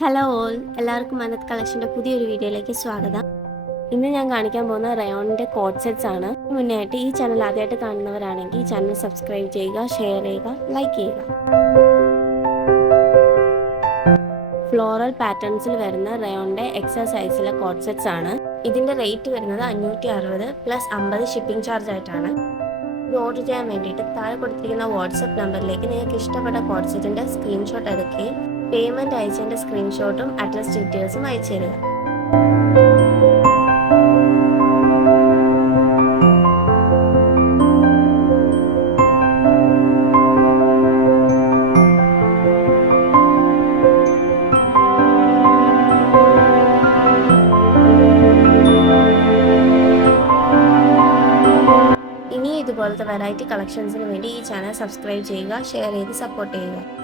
Hello all, എല്ലാവർക്കും മനത് കളക്ഷൻ്റെ പുതിയൊരു വീഡിയോയിലേക്ക് സ്വാഗതം. ഇന്ന് ഞാൻ കാണിക്കാൻ പോകുന്ന റയോണിൻ്റെ കോഡ് സെറ്റ്സ് ആണ്. മുന്നായിട്ട് ഈ ചാനൽ ആദ്യമായിട്ട് കാണുന്നവരാണെങ്കിൽ ഈ ചാനൽ സബ്സ്ക്രൈബ് ചെയ്യുക, ഷെയർ ചെയ്യുക, ലൈക്ക് ചെയ്യുക. ഫ്ലോറൽ പാറ്റേൺസിൽ വരുന്ന റയോണിൻ്റെ എക്സൽ സൈസിലെ കോഡ് സെറ്റ്സ് ആണ്. ഇതിൻ്റെ റേറ്റ് വരുന്നത് 560 പ്ലസ് 50 ഷിപ്പിംഗ് ചാർജ് ആയിട്ടാണ്. ഇത് ഓർഡർ ചെയ്യാൻ വേണ്ടിയിട്ട് താഴെ കൊടുത്തിരിക്കുന്ന വാട്സപ്പ് നമ്പറിലേക്ക് നിങ്ങൾക്ക് ഇഷ്ടപ്പെട്ട കോഡ് സെറ്റിൻ്റെ സ്ക്രീൻഷോട്ട് എടുക്കുകയും പേയ്മെൻറ്റ് അയച്ചതിൻ്റെ സ്ക്രീൻഷോട്ടും അഡ്രസ് ഡീറ്റെയിൽസും അയച്ചു തരിക. ഇനി ഇതുപോലത്തെ വെറൈറ്റി കളക്ഷൻസിന് വേണ്ടി ഈ ചാനൽ സബ്സ്ക്രൈബ് ചെയ്യുക, ഷെയർ ചെയ്ത് സപ്പോർട്ട് ചെയ്യുക.